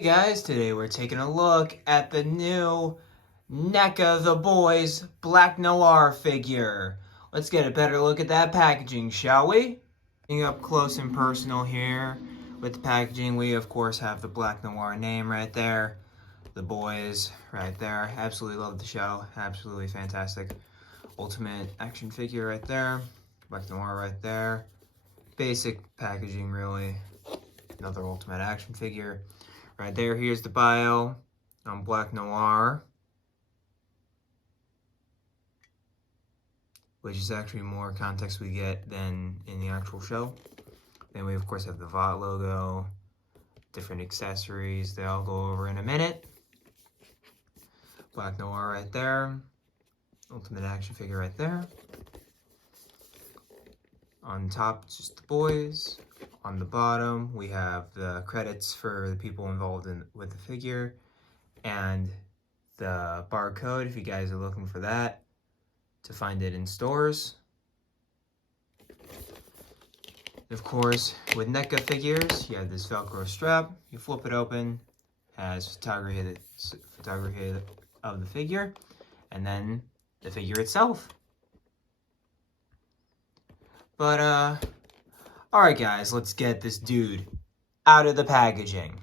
Hey guys, today we're taking a look at the new NECA The Boys Black Noir figure. Let's get a better look at that packaging, shall we? Being up close and personal here with the packaging, we of course have the Black Noir name right there. The Boys right there. Absolutely love the show. Absolutely fantastic. Ultimate action figure right there. Black Noir right there. Basic packaging really. Another Ultimate action figure. Right there, here's the bio on Black Noir, which is actually more context we get than in the actual show. Then we, of course, have the VOT logo, different accessories that I'll go over in a minute. Black Noir right there, Ultimate action figure right there. On top, it's just the boys. On the bottom, we have the credits for the people involved with the figure and the barcode if you guys are looking for that to find it in stores. Of course, with NECA figures, you have this Velcro strap. You flip it open, has photography of the figure, and then the figure itself. But, alright guys, let's get this dude out of the packaging.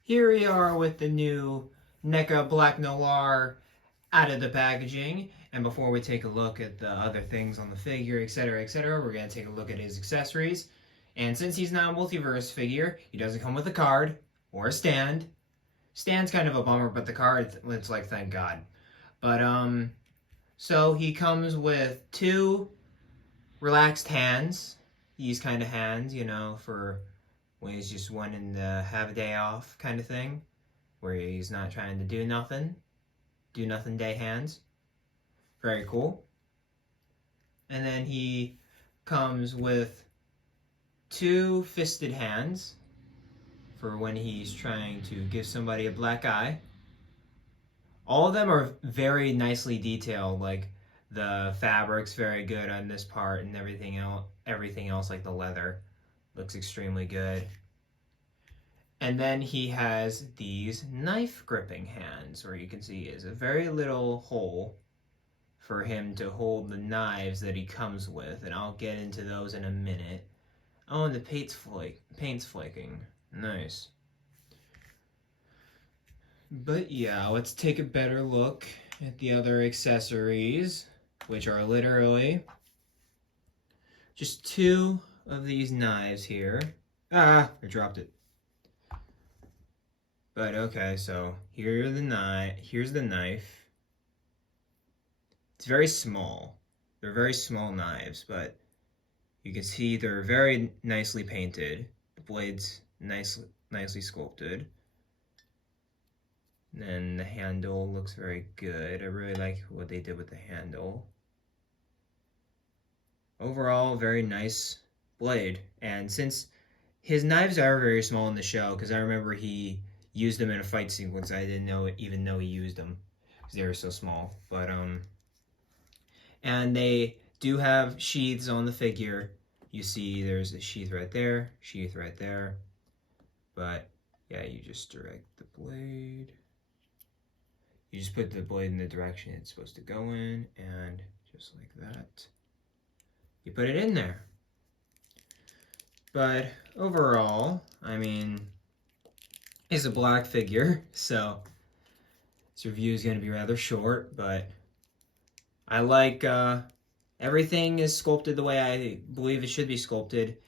Here we are with the new NECA Black Noir out of the packaging. And before we take a look at the other things on the figure, etc., we're going to take a look at his accessories. And since he's not a multiverse figure, he doesn't come with a card or a stand. Stand's kind of a bummer, but the card, it's like, thank God. But, so he comes with two relaxed hands. These kind of hands, you know, for when he's just wanting to have a day off kind of thing. Where he's not trying to do nothing day hands. Very cool. And then he comes with two fisted hands for when he's trying to give somebody a black eye. All of them are very nicely detailed, like the fabric's very good on this part and everything else like the leather looks extremely good. And then he has these knife gripping hands where you can see is a very little hole for him to hold the knives that he comes with, and I'll get into those in a minute. Oh, and the paint's flaking. Nice. But yeah, let's take a better look at the other accessories, which are literally just two of these knives here. Ah, I dropped it. But okay, so here's the knife. It's very small. They're very small knives, but you can see they're very nicely painted. The blade's nicely sculpted. And then the handle looks very good. I really like what they did with the handle. Overall, very nice blade. And since his knives are very small in the show, because I remember he used them in a fight sequence, I didn't even know he used them because they were so small. But and they do have sheaths on the figure. You see there's a sheath right there, but yeah, you just direct the blade. You just put the blade in the direction it's supposed to go in, and just like that, you put it in there. But overall, I mean, it's a black figure, so this review is going to be rather short, but I like everything is sculpted the way I believe it should be sculpted.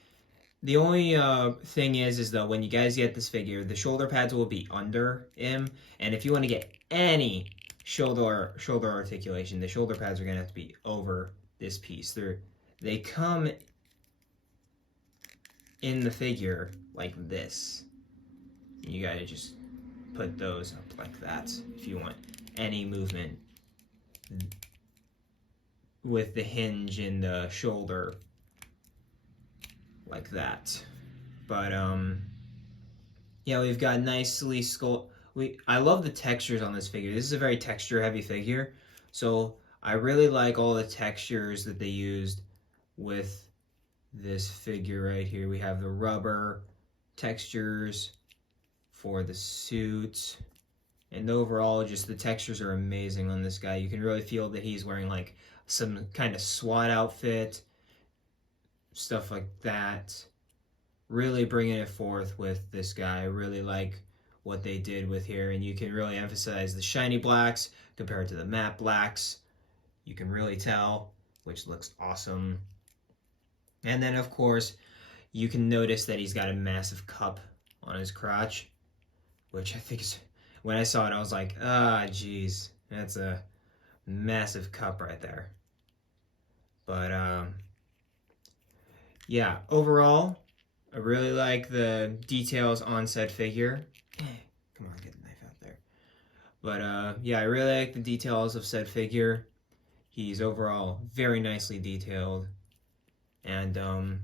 The only thing is that when you guys get this figure, the shoulder pads will be under him, and if you want to get any shoulder articulation, the shoulder pads are going to have to be over this piece. They come in the figure like this. You gotta just put those up like that if you want any movement with the hinge in the shoulder like that. But yeah, we've got nicely I love the textures on this figure. This is a very texture heavy figure, so I really like all the textures that they used with this figure right here. We have the rubber textures for the suit. And overall, just the textures are amazing on this guy. You can really feel that he's wearing like some kind of SWAT outfit, stuff like that. Really bringing it forth with this guy. I really like what they did with here, and you can really emphasize the shiny blacks compared to the matte blacks. You can really tell, which looks awesome. And then, of course, you can notice that he's got a massive cup on his crotch, which I think is, when I saw it, I was like, ah, geez, that's a massive cup right there. But, yeah, overall, I really like the details on said figure. Come on, get the knife out there. But, yeah, I really like the details of said figure. He's overall very nicely detailed. And,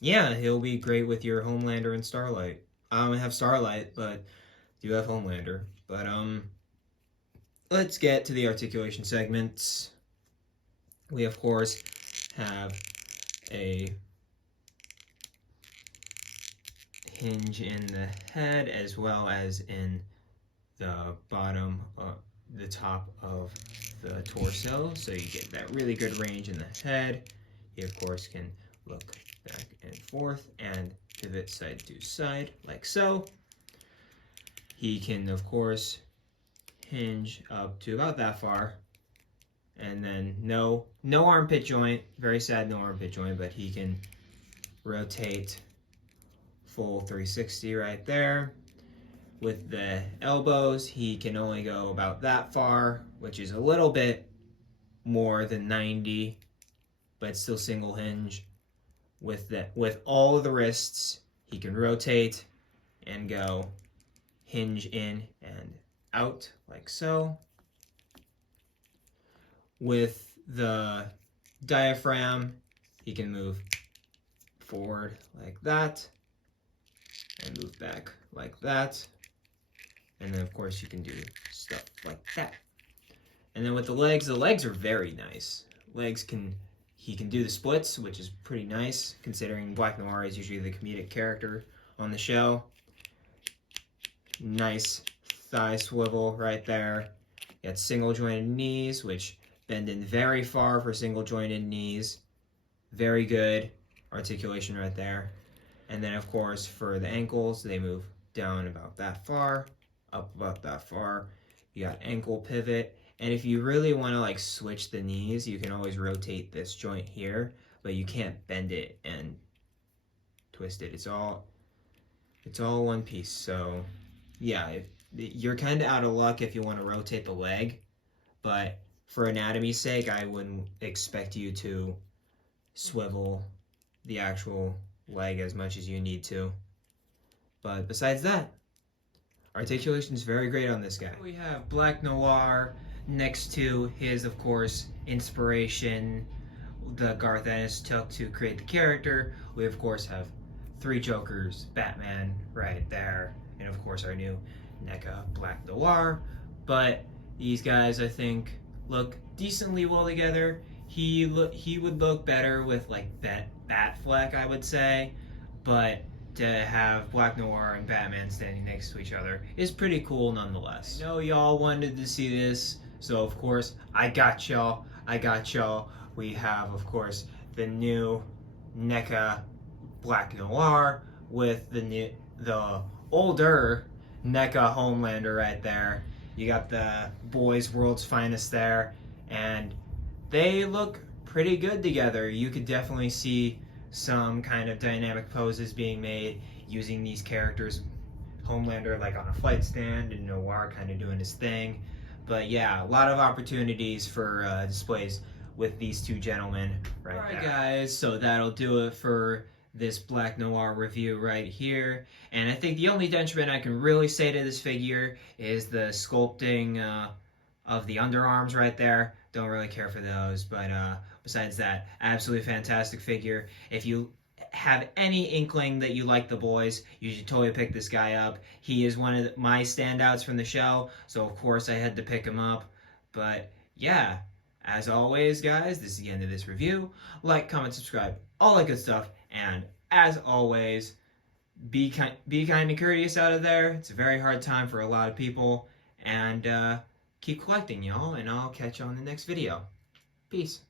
yeah, he'll be great with your Homelander and Starlight. I don't have Starlight, but do have Homelander. But, let's get to the articulation segments. We, of course, have a hinge in the head as well as in the bottom, the top of the torso. So you get that really good range in the head. You, of course, can look back and forth and pivot side to side like so. He can, of course, hinge up to about that far, and then no armpit joint. Very sad, no armpit joint, but he can rotate full 360 right there. With the elbows, he can only go about that far, which is a little bit more than 90, but still single hinge. With all the wrists, he can rotate and go hinge in and out like so. With the diaphragm, he can move forward like that and move back like that. And then, of course, you can do stuff like that. And then with the legs are very nice. He can do the splits, which is pretty nice, considering Black Noir is usually the comedic character on the show. Nice thigh swivel right there. You got single jointed knees, which bend in very far for single jointed knees. Very good articulation right there. And then, of course, for the ankles, they move down about that far, up about that far. You got ankle pivot. And if you really want to like switch the knees, you can always rotate this joint here, but you can't bend it and twist it. It's all one piece. So yeah, you're kind of out of luck if you want to rotate the leg, but for anatomy's sake, I wouldn't expect you to swivel the actual leg as much as you need to. But besides that, articulation is very great on this guy. We have Black Noir next to his, of course, inspiration, the Garth Ennis took to create the character. We, of course, have 3 Jokers, Batman right there, and, of course, our new NECA Black Noir. But these guys, I think, look decently well together. He would look better with, like, Batfleck, I would say, but to have Black Noir and Batman standing next to each other is pretty cool nonetheless. I know y'all wanted to see this, so of course I got y'all. We have, of course, the new NECA Black Noir with the older NECA Homelander right there. You got the boys' world's finest there, and they look pretty good together. You could definitely see some kind of dynamic poses being made using these characters. Homelander like on a flight stand and Noir kind of doing his thing. But yeah, a lot of opportunities for displays with these 2 gentlemen right there. Alright guys, so that'll do it for this Black Noir review right here. And I think the only detriment I can really say to this figure is the sculpting of the underarms right there. Don't really care for those, but besides that, absolutely fantastic figure. If you have any inkling that you like the boys, you should totally pick this guy up. He is one of my standouts from the show, so of course I had to pick him up. But yeah, as always, guys, this is the end of this review. Like, comment, subscribe, all that good stuff, and as always, be kind and courteous out of there. It's a very hard time for a lot of people. And keep collecting, y'all. And I'll catch you on the next video. Peace.